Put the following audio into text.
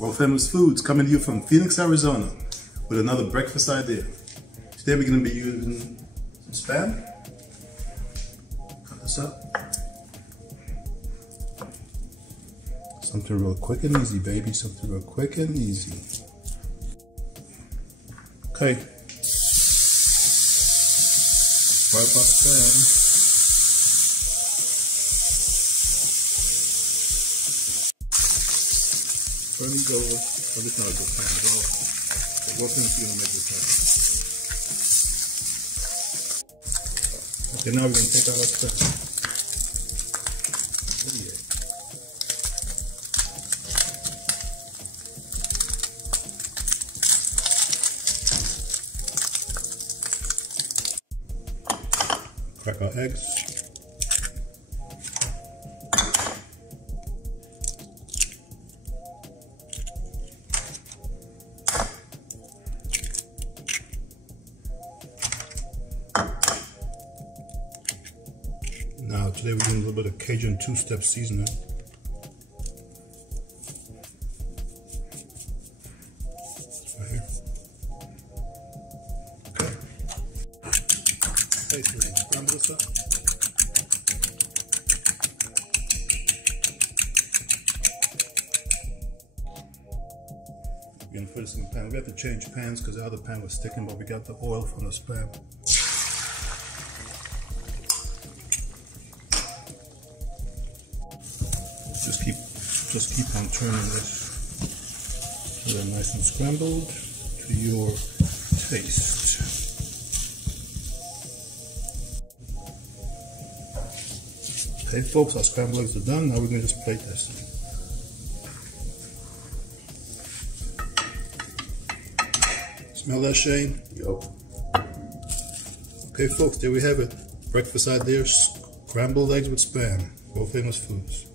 World Famous Foods coming to you from Phoenix, Arizona with another breakfast idea. Today we're going to be using some Spam. Cut this up. Something real quick and easy, baby. Something real quick and easy. Okay. Fry up our Spam. Turn these over. Well, this not a good pan at all. But we're going to make this happen. Okay, now we're going to take out our Spam. Oh yeah. Crack our eggs. Now today we're doing a little bit of Cajun two-step seasoning. Right here. Okay. Okay, so we're going to scramble this up. We're going to put this in the pan. We have to change pans because the other pan was sticking, but we got the oil from the Spam. Just keep on turning this so they're nice and scrambled to your taste. Okay, folks, our scrambled eggs are done. Now we're going to just plate this. Smell that, Shane? Yup. Okay, folks, there we have it. Breakfast ideas: scrambled eggs with Spam. World Famous Foods.